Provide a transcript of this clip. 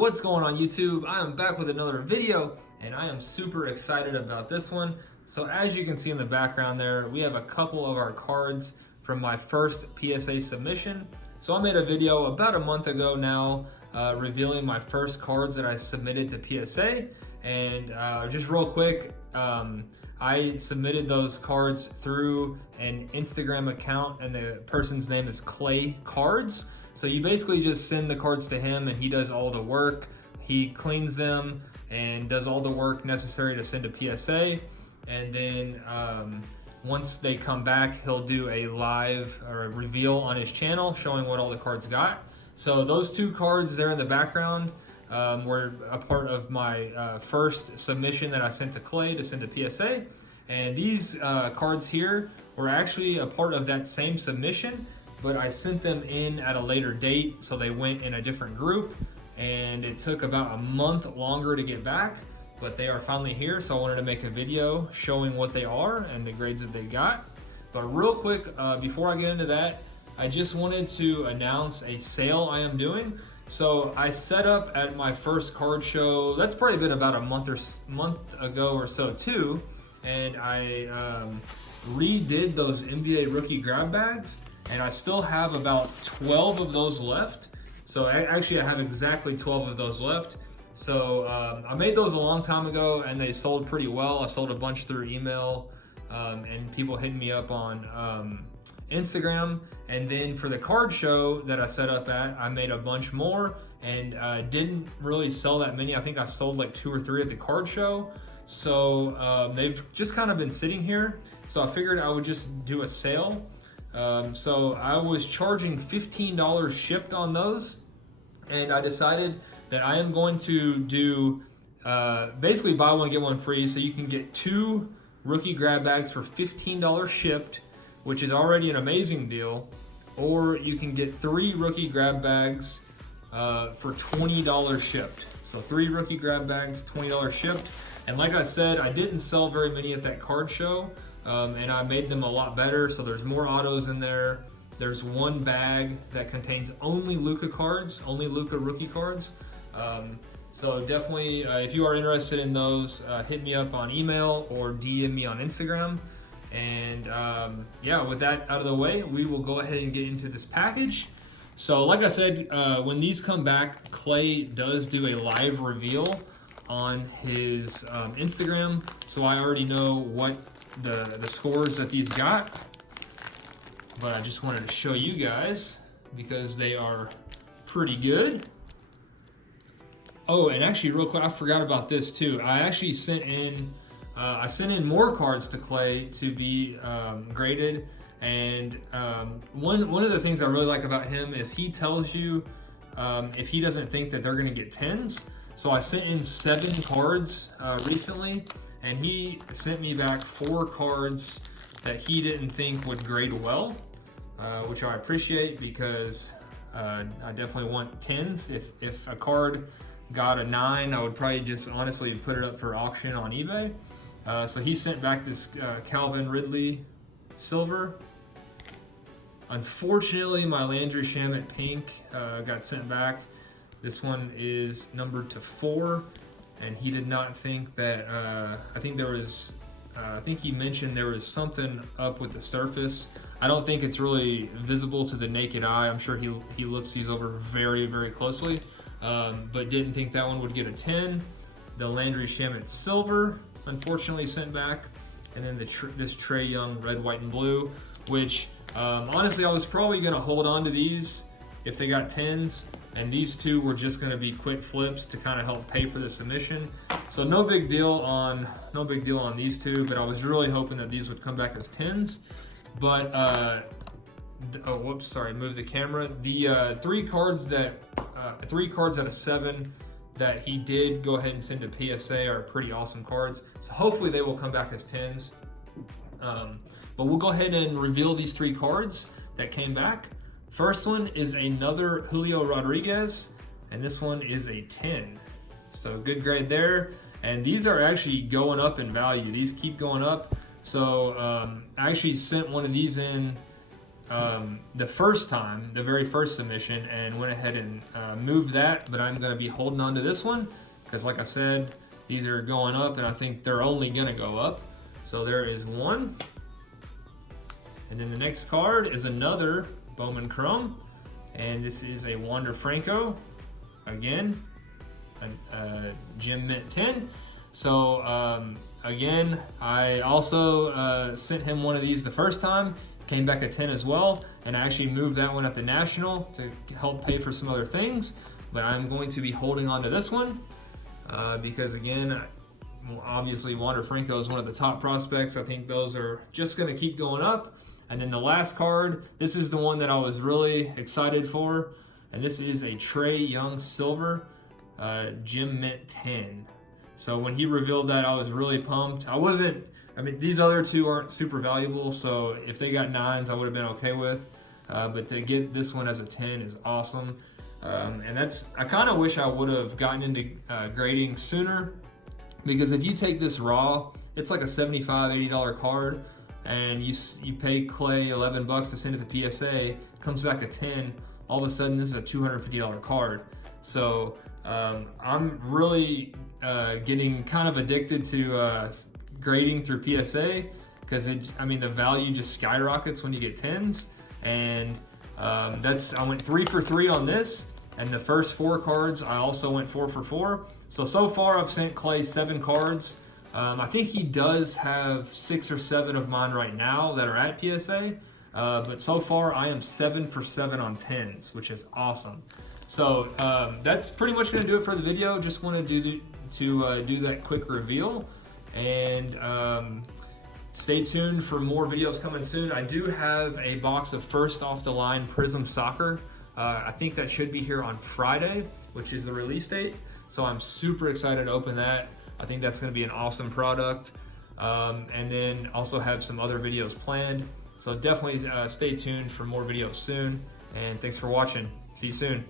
What's going on YouTube? I am back with another video and I am super excited about this one. So as you can see in the background there, we have a couple of our cards from my first PSA submission. So I made a video about a month ago now revealing my first cards that I submitted to PSA. And just real quick, I submitted those cards through an Instagram account and the person's name is Clay Cards. So you basically just send the cards to him and he does all the work. He cleans them and does all the work necessary to send to PSA. And then once they come back, he'll do a live or a reveal on his channel showing what all the cards got. So those two cards there in the background were a part of my first submission that I sent to Clay to send to PSA. And these cards here were actually a part of that same submission, but I sent them in at a later date, so they went in a different group, and it took about a month longer to get back, but they are finally here, so I wanted to make a video showing what they are and the grades that they got. But real quick, before I get into that, I just wanted to announce a sale I am doing. So I set up at my first card show, that's probably been about a month ago or so too, and I redid those NBA rookie grab bags, and I still have about 12 of those left. So actually I have exactly 12 of those left. So I made those a long time ago and they sold pretty well. I sold a bunch through email and people hitting me up on Instagram. And then for the card show that I set up at, I made a bunch more and didn't really sell that many. I think I sold like 2 or 3 at the card show. So they've just kind of been sitting here. So I figured I would just do a sale. So I was charging $15 shipped on those, and I decided that I am going to do basically buy one get one free. So you can get 2 rookie grab bags for $15 shipped, which is already an amazing deal, or you can get 3 rookie grab bags for $20 shipped. So 3 rookie grab bags, $20 shipped. And like I said, I didn't sell very many at that card show. And I made them a lot better, so there's more autos in there. There's 1 bag that contains only Luka cards, only Luka rookie cards. So definitely, if you are interested in those, hit me up on email or DM me on Instagram. And yeah, with that out of the way, we will go ahead and get into this package. So like I said, when these come back, Clay does do a live reveal on his Instagram. So I already know what the scores that these got, but I just wanted to show you guys because they are pretty good. Oh, and actually real quick, I forgot about this too. I actually sent in more cards to Clay to be graded, and one of the things I really like about him is he tells you if he doesn't think that they're gonna get 10s. So I sent in 7 cards recently, and he sent me back 4 cards that he didn't think would grade well, which I appreciate because I definitely want 10s. If a card got a 9, I would probably just honestly put it up for auction on eBay. So he sent back this Calvin Ridley silver. Unfortunately, my Landry Shamet pink got sent back. This one is numbered to 4. And he did not think that, I think he mentioned there was something up with the surface. I don't think it's really visible to the naked eye. I'm sure he looks these over very, very closely, but didn't think that one would get a 10. The Landry Shamet silver, unfortunately, sent back. And then this Trae Young red, white, and blue, which honestly, I was probably gonna hold on to these if they got 10s. And these 2 were just going to be quick flips to kind of help pay for the submission. So no big deal on these 2, but I was really hoping that these would come back as 10s. But oh, whoops, sorry, move the camera. The 3 cards out of 7 that he did go ahead and send to PSA are pretty awesome cards. So hopefully they will come back as 10s. But we'll go ahead and reveal these 3 cards that came back. First one is another Julio Rodriguez, and this one is a 10. So good grade there. And these are actually going up in value. These keep going up. So I actually sent one of these in the first time, the very first submission, and went ahead and moved that, but I'm going to be holding on to this one because, like I said, these are going up, and I think they're only going to go up. So there is one. And then the next card is another Bowman Chrome, and this is a Wander Franco, again, Gem Mint 10. So again, I also sent him one of these the first time, came back a 10 as well, and I actually moved that one at the National to help pay for some other things, but I'm going to be holding on to this one because, again, obviously Wander Franco is one of the top prospects. I think those are just going to keep going up. And then the last card, this is the one that I was really excited for, and this is a Trae Young Silver Gem Mint 10. So when he revealed that, I was really pumped. I mean, these other two aren't super valuable, so if they got 9s, I would have been okay with. But to get this one as a 10 is awesome. And I kind of wish I would have gotten into grading sooner, because if you take this raw, it's like a $75, $80 card, and you pay Clay $11 to send it to PSA, comes back a 10, all of a sudden this is a $250 card. So I'm really getting kind of addicted to grading through PSA, because the value just skyrockets when you get 10s. And I went 3 for 3 on this, and the first 4 cards I also went 4 for 4. So far I've sent Clay 7 cards. I think he does have 6 or 7 of mine right now that are at PSA, but so far I am 7 for 7 on 10s, which is awesome. So that's pretty much going to do it for the video. Just wanted to do that quick reveal, and stay tuned for more videos coming soon. I do have a box of first off the line Prism Soccer. I think that should be here on Friday, which is the release date. So I'm super excited to open that. I think that's going to be an awesome product. And then also have some other videos planned. So definitely stay tuned for more videos soon. And thanks for watching. See you soon.